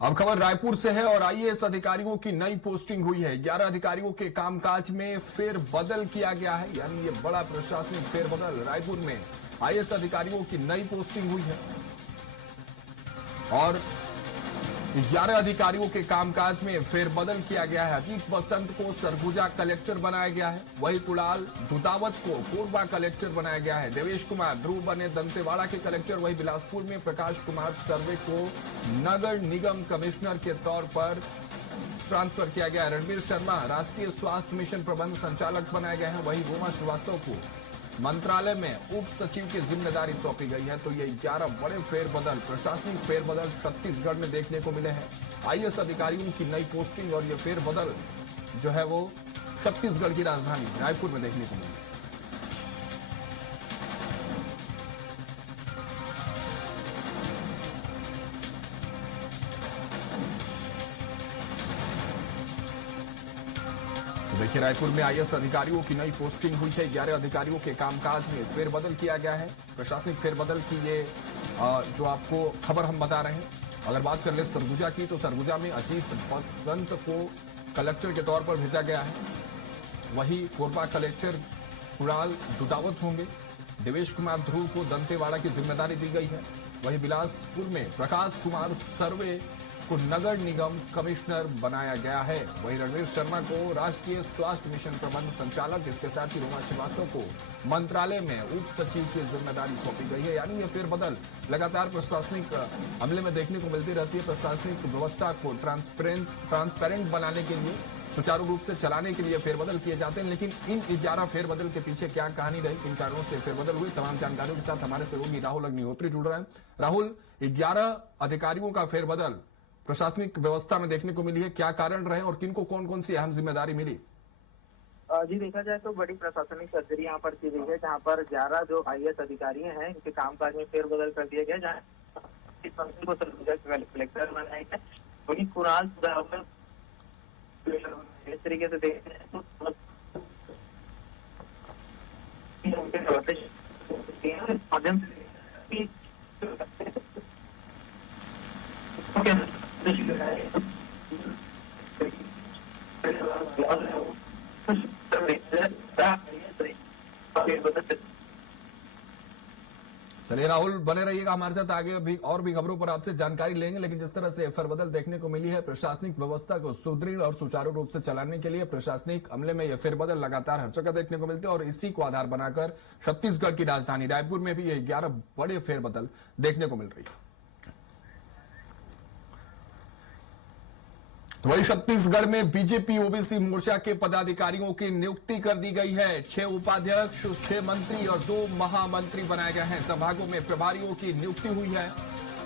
अब खबर रायपुर से है और आईएएस अधिकारियों की नई पोस्टिंग हुई है। 11 अधिकारियों के कामकाज में फेरबदल किया गया है, यानी ये बड़ा प्रशासनिक फेरबदल। रायपुर में आईएएस अधिकारियों की नई पोस्टिंग हुई है और 11 अधिकारियों के कामकाज में फेरबदल किया गया है। अजीत बसंत को सरगुजा कलेक्टर बनाया गया है, वही कुणाल दुदावत को कोरबा कलेक्टर बनाया गया है। देवेश कुमार ध्रुव बने दंतेवाड़ा के कलेक्टर, वही बिलासपुर में प्रकाश कुमार सर्वे को नगर निगम कमिश्नर के तौर पर ट्रांसफर किया गया है। रणवीर शर्मा राष्ट्रीय स्वास्थ्य मिशन प्रबंध संचालक बनाया गया है, वही रोमा श्रीवास्तव को मंत्रालय में उप सचिव की जिम्मेदारी सौंपी गई है। तो ये 11 बड़े फेरबदल, प्रशासनिक फेरबदल छत्तीसगढ़ में देखने को मिले हैं। आईएएस अधिकारियों की नई पोस्टिंग और ये फेरबदल जो है वो छत्तीसगढ़ की राजधानी रायपुर में देखने को मिले। देखिए, रायपुर में आईएएस अधिकारियों की नई पोस्टिंग हुई है। 11 अधिकारियों के कामकाज में फेरबदल किया गया है। प्रशासनिक फेरबदल की ये जो आपको खबर हम बता रहे हैं। अगर बात कर ले सरगुजा की, तो सरगुजा में अजीत बसंत को कलेक्टर के तौर पर भेजा गया है, वही कोरबा कलेक्टर कुणाल दुदावत होंगे। देवेश कुमार ध्रुव को दंतेवाड़ा की जिम्मेदारी दी गई है, वही बिलासपुर में प्रकाश कुमार सर्वे को नगर निगम कमिश्नर बनाया गया है। वही रणवीर शर्मा को राष्ट्रीय स्वास्थ्य मिशन प्रबंध संचालक, इसके साथ ही रोमा श्रीवास्तव को मंत्रालय में उप सचिव की जिम्मेदारी सौंपी गई है। यानी ये फेरबदल लगातार प्रशासनिक अमले में देखने को मिलती रहती है। प्रशासनिक व्यवस्था को ट्रांसपेरेंट बनाने के लिए, सुचारू रूप से चलाने के लिए फेरबदल किए जाते हैं। लेकिन इन 11 फेरबदल के पीछे क्या कहानी रही, किन कारणों से फेरबदल हुई, तमाम जानकारियों के साथ हमारे सहयोगी राहुल अग्निहोत्री जुड़ रहे हैं। राहुल, 11 अधिकारियों का फेरबदल प्रशासनिक व्यवस्था में देखने को मिली है, क्या कारण रहे और किनको कौन कौन सी अहम जिम्मेदारी मिली? जी, देखा जाए तो बड़ी प्रशासनिक सर्जरी यहाँ पर की गई है, जहाँ पर 11 जो आईएएस अधिकारी हैं इनके कामकाज में फेरबदल कर दिया गया, जहाँ को कलेक्टर बनाया गया, वही कुणाल दुदावत इस तरीके से देखते हैं माध्यम चलिए राहुल, बने रहिएगा हमारे साथ। आगे अभी और भी खबरों पर आपसे जानकारी लेंगे, लेकिन जिस तरह से फेरबदल देखने को मिली है, प्रशासनिक व्यवस्था को सुदृढ़ और सुचारू रूप से चलाने के लिए प्रशासनिक अमले में यह फेरबदल लगातार हर जगह देखने को मिलते हैं और इसी को आधार बनाकर छत्तीसगढ़ की राजधानी रायपुर में भी ये 11 बड़े फेरबदल देखने को मिल रही है। तो वही छत्तीसगढ़ में बीजेपी ओबीसी मोर्चा के पदाधिकारियों की नियुक्ति कर दी गई है। 6 उपाध्यक्ष, 6 मंत्री और 2 महामंत्री बनाए गए हैं। संभागों में प्रभारियों की नियुक्ति हुई है,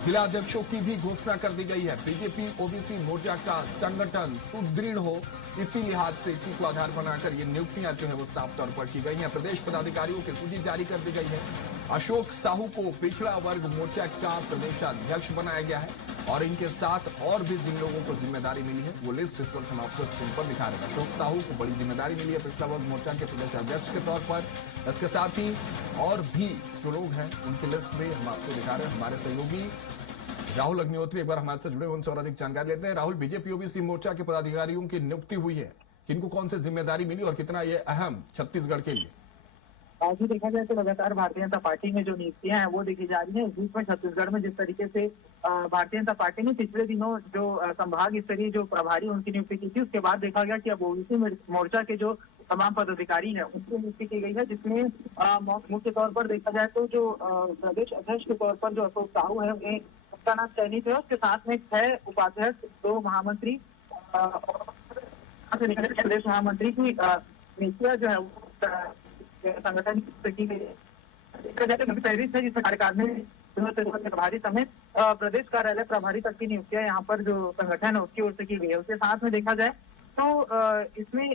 जिलाध्यक्षों की भी घोषणा कर दी गई है। बीजेपी ओबीसी मोर्चा का संगठन सुदृढ़ हो, इसी लिहाज से इसी को आधार बनाकर ये नियुक्तियां जो है वो साफ तौर पर की गई हैं। प्रदेश पदाधिकारियों की सूची जारी कर दी गई है। अशोक साहू को पिछड़ा वर्ग मोर्चा का प्रदेशाध्यक्ष बनाया गया है और इनके साथ और भी जिन लोगों को जिम्मेदारी मिली है वो लिस्ट इस वक्त हम आपको स्क्रीन पर दिखा रहे हैं। अशोक साहू को बड़ी जिम्मेदारी मिली है पिछड़ा वर्ग मोर्चा के प्रदेशाध्यक्ष के तौर पर। इसके साथ ही और भी जो लोग हैं उनकी लिस्ट भी हम आपको दिखा रहे हैं। हमारे सहयोगी राहुल अग्निहोत्री एक बार हमारे साथ जुड़े, उनसे और अधिक जानकारी लेते हैं। राहुल, बीजेपी ओबीसी मोर्चा के पदाधिकारियों की नियुक्ति हुई है, किनको कौन सी जिम्मेदारी मिली और कितना ये अहम छत्तीसगढ़ के लिए? आज ही देखा जाए तो लगातार भारतीय जनता पार्टी में जो नियुक्तियां हैं वो देखी जा रही है। इस बीच में छत्तीसगढ़ में जिस तरीके से भारतीय जनता पार्टी ने पिछले दिनों जो संभाग स्तरीय जो प्रभारी उनकी नियुक्ति की थी, उसके बाद देखा गया कि अब ओबीसी मोर्चा के जो तमाम पदाधिकारी हैं उनकी नियुक्ति की गई है, जिसमें मुख्य तौर पर देखा जाए तो जो प्रदेश अध्यक्ष के तौर पर जो अशोक साहू है उन्हें उसका नाम चयनित है। उसके साथ में 6 उपाध्यक्ष, 2 महामंत्री प्रदेश महामंत्री की नियुक्तियां जो है संगठन की गई है, जिसमें कार्यकारिणी प्रभारी समेत प्रदेश कार्यालय प्रभारी तक की नियुक्तियां यहाँ पर जो संगठन है उसकी ओर से की गई है। उसके साथ में देखा जाए तो इसमें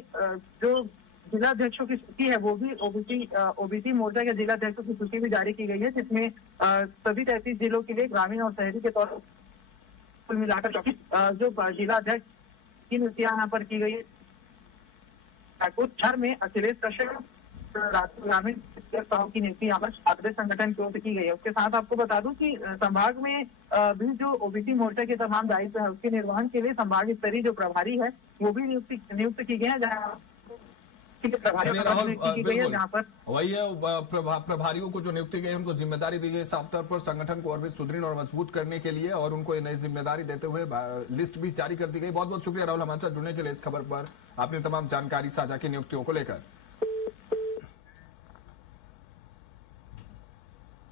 जो जिलाध्यक्षों की सूची है वो भी ओबीसी मोर्चा के जिलाध्यक्षों की सूची भी जारी की गई है, जिसमें सभी 33 जिलों के लिए ग्रामीण और शहरी के तौर पर कुल मिलाकर 24 जो जिलाध्यक्ष की नियुक्तियां यहाँ पर की गई है। छर में अखिलेश कश्यप, राष्ट्रीय ग्रामीण साहब की नियुक्ति यहाँ पर छात्र संगठन की ओर से की गई है। उसके साथ आपको बता दूं कि संभाग में भी जो ओबीसी मोर्चा के तमाम दायित्व है उसके निर्वहन के लिए संभाग स्तरीय जो प्रभारी है वो भी नियुक्त की गए हैं, जहाँ प्रभारी चलिए राहुल, की गई है, जहाँ पर वही है प्रभारियों को जो नियुक्ति गई है उनको जिम्मेदारी दी गई साफ तौर पर संगठन को और भी सुदृढ़ और मजबूत करने के लिए, और उनको ये नई जिम्मेदारी देते हुए लिस्ट भी जारी कर दी गई। बहुत बहुत शुक्रिया राहुल हमारे साथ जुड़ने के लिए इस खबर पर, आपने तमाम जानकारी साझा की नियुक्तियों को लेकर।